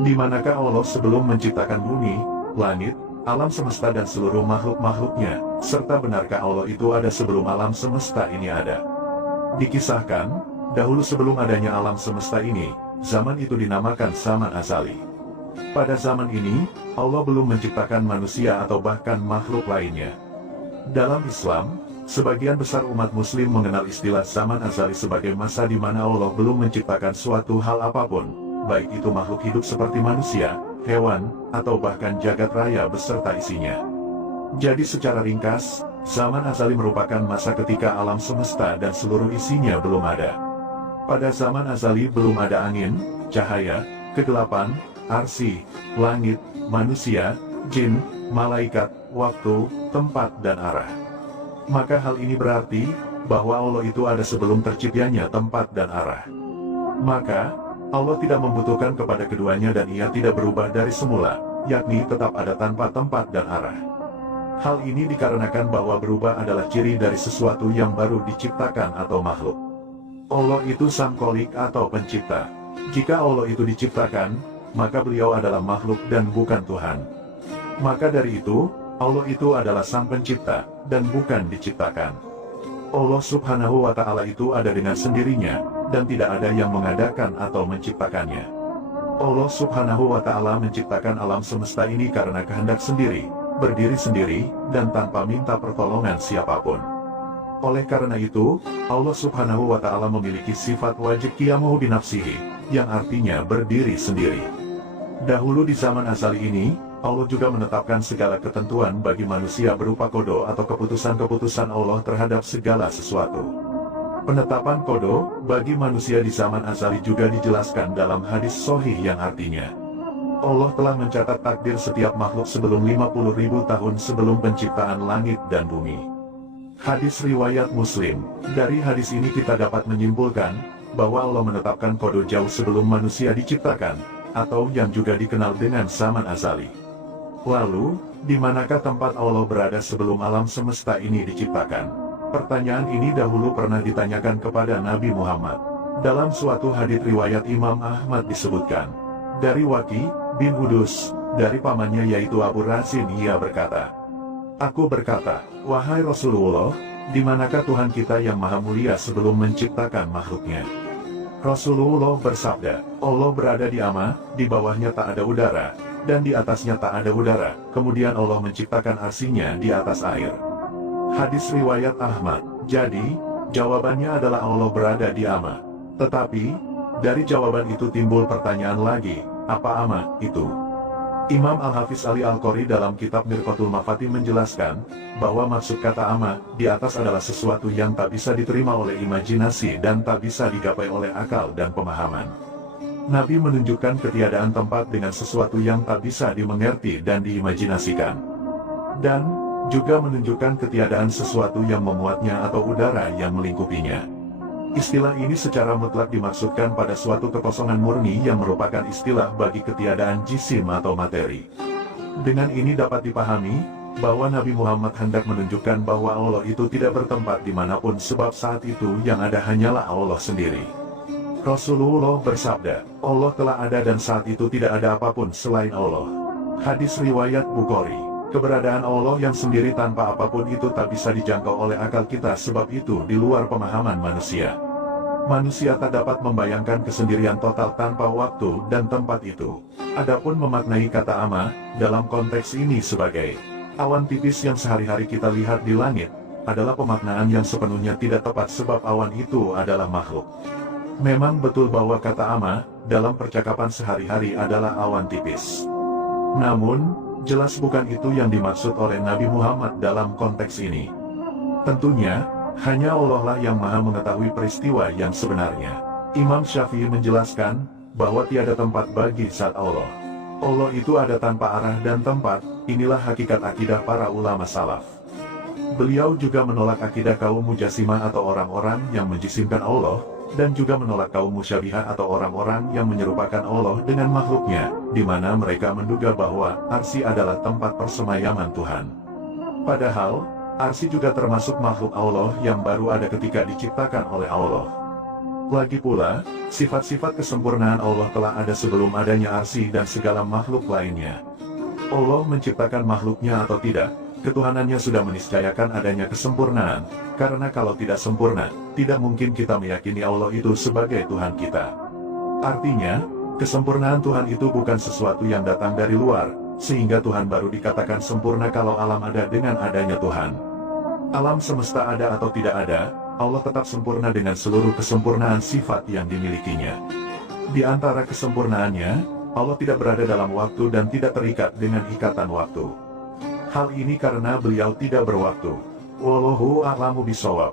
Di manakah Allah sebelum menciptakan bumi, langit, alam semesta dan seluruh makhluk-makhluknya, serta benarkah Allah itu ada sebelum alam semesta ini ada? Dikisahkan, dahulu sebelum adanya alam semesta ini, zaman itu dinamakan zaman azali. Pada zaman ini, Allah belum menciptakan manusia atau bahkan makhluk lainnya. Dalam Islam, sebagian besar umat muslim mengenal istilah zaman azali sebagai masa di mana Allah belum menciptakan suatu hal apapun, baik itu makhluk hidup seperti manusia, hewan, atau bahkan jagat raya beserta isinya. Jadi secara ringkas, zaman azali merupakan masa ketika alam semesta dan seluruh isinya belum ada. Pada zaman azali belum ada angin, cahaya, kegelapan, arsy, langit, manusia, jin, malaikat, waktu, tempat dan arah. Maka hal ini berarti, bahwa Allah itu ada sebelum terciptanya tempat dan arah. Maka, Allah tidak membutuhkan kepada keduanya dan ia tidak berubah dari semula, yakni tetap ada tanpa tempat dan arah. Hal ini dikarenakan bahwa berubah adalah ciri dari sesuatu yang baru diciptakan atau makhluk. Allah itu sang kholik atau pencipta. Jika Allah itu diciptakan, maka beliau adalah makhluk dan bukan Tuhan. Maka dari itu, Allah itu adalah sang pencipta, dan bukan diciptakan. Allah subhanahu wa ta'ala itu ada dengan sendirinya, dan tidak ada yang mengadakan atau menciptakannya. Allah subhanahu wa ta'ala menciptakan alam semesta ini karena kehendak sendiri, berdiri sendiri, dan tanpa minta pertolongan siapapun. Oleh karena itu, Allah subhanahu wa ta'ala memiliki sifat wajib qiyamuhu binafsihi, yang artinya berdiri sendiri. Dahulu di zaman azali ini, Allah juga menetapkan segala ketentuan bagi manusia berupa kodo atau keputusan-keputusan Allah terhadap segala sesuatu. Penetapan kodo bagi manusia di zaman azali juga dijelaskan dalam hadis sahih yang artinya, Allah telah mencatat takdir setiap makhluk sebelum 50.000 tahun sebelum penciptaan langit dan bumi. Hadis riwayat Muslim. Dari hadis ini kita dapat menyimpulkan bahwa Allah menetapkan kodo jauh sebelum manusia diciptakan, atau yang juga dikenal dengan zaman azali. Lalu, di manakah tempat Allah berada sebelum alam semesta ini diciptakan? Pertanyaan ini dahulu pernah ditanyakan kepada Nabi Muhammad. Dalam suatu hadits riwayat Imam Ahmad disebutkan, dari Waqi bin Udus, dari pamannya yaitu Abu Rasin, ia berkata, aku berkata, wahai Rasulullah, di manakah Tuhan kita yang maha mulia sebelum menciptakan makhluknya? Rasulullah bersabda, Allah berada di ama, di bawahnya tak ada udara, dan di atasnya tak ada udara, kemudian Allah menciptakan arsinya di atas air. Hadis riwayat Ahmad. Jadi, jawabannya adalah Allah berada di ama. Tetapi, dari jawaban itu timbul pertanyaan lagi, apa ama itu? Imam Al-Hafiz Ali Al-Qori dalam kitab Mirqatul Mafati menjelaskan, bahwa maksud kata ama, di atas adalah sesuatu yang tak bisa diterima oleh imajinasi dan tak bisa digapai oleh akal dan pemahaman. Nabi menunjukkan ketiadaan tempat dengan sesuatu yang tak bisa dimengerti dan diimajinasikan. Dan, juga menunjukkan ketiadaan sesuatu yang memuatnya atau udara yang melingkupinya. Istilah ini secara mutlak dimaksudkan pada suatu kekosongan murni yang merupakan istilah bagi ketiadaan jisim atau materi. Dengan ini dapat dipahami, bahwa Nabi Muhammad hendak menunjukkan bahwa Allah itu tidak bertempat dimanapun sebab saat itu yang ada hanyalah Allah sendiri. Rasulullah bersabda, Allah telah ada dan saat itu tidak ada apapun selain Allah. Hadis riwayat Bukhari. Keberadaan Allah yang sendiri tanpa apapun itu tak bisa dijangkau oleh akal kita sebab itu di luar pemahaman manusia. Manusia tak dapat membayangkan kesendirian total tanpa waktu dan tempat itu. Adapun memaknai kata ama, dalam konteks ini sebagai awan tipis yang sehari-hari kita lihat di langit, adalah pemaknaan yang sepenuhnya tidak tepat sebab awan itu adalah makhluk. Memang betul bahwa kata ama, dalam percakapan sehari-hari adalah awan tipis. Namun, jelas bukan itu yang dimaksud oleh Nabi Muhammad dalam konteks ini. Tentunya, hanya Allah lah yang maha mengetahui peristiwa yang sebenarnya. Imam Syafi'i menjelaskan, bahwa tiada tempat bagi zat Allah. Allah itu ada tanpa arah dan tempat, inilah hakikat akidah para ulama salaf. Beliau juga menolak akidah kaum Mujassimah atau orang-orang yang menjisimkan Allah, dan juga menolak kaum musyabihah atau orang-orang yang menyerupakan Allah dengan makhluknya, di mana mereka menduga bahwa arsy adalah tempat persemayaman Tuhan. Padahal, arsy juga termasuk makhluk Allah yang baru ada ketika diciptakan oleh Allah. Lagi pula, sifat-sifat kesempurnaan Allah telah ada sebelum adanya arsy dan segala makhluk lainnya. Allah menciptakan makhluknya atau tidak, ketuhanannya sudah meniscayakan adanya kesempurnaan, karena kalau tidak sempurna, tidak mungkin kita meyakini Allah itu sebagai Tuhan kita. Artinya, kesempurnaan Tuhan itu bukan sesuatu yang datang dari luar, sehingga Tuhan baru dikatakan sempurna kalau alam ada dengan adanya Tuhan. Alam semesta ada atau tidak ada, Allah tetap sempurna dengan seluruh kesempurnaan sifat yang dimilikinya. Di antara kesempurnaannya, Allah tidak berada dalam waktu dan tidak terikat dengan ikatan waktu. Hal ini karena beliau tidak berwaktu. Wallahu a'lamu bishawab.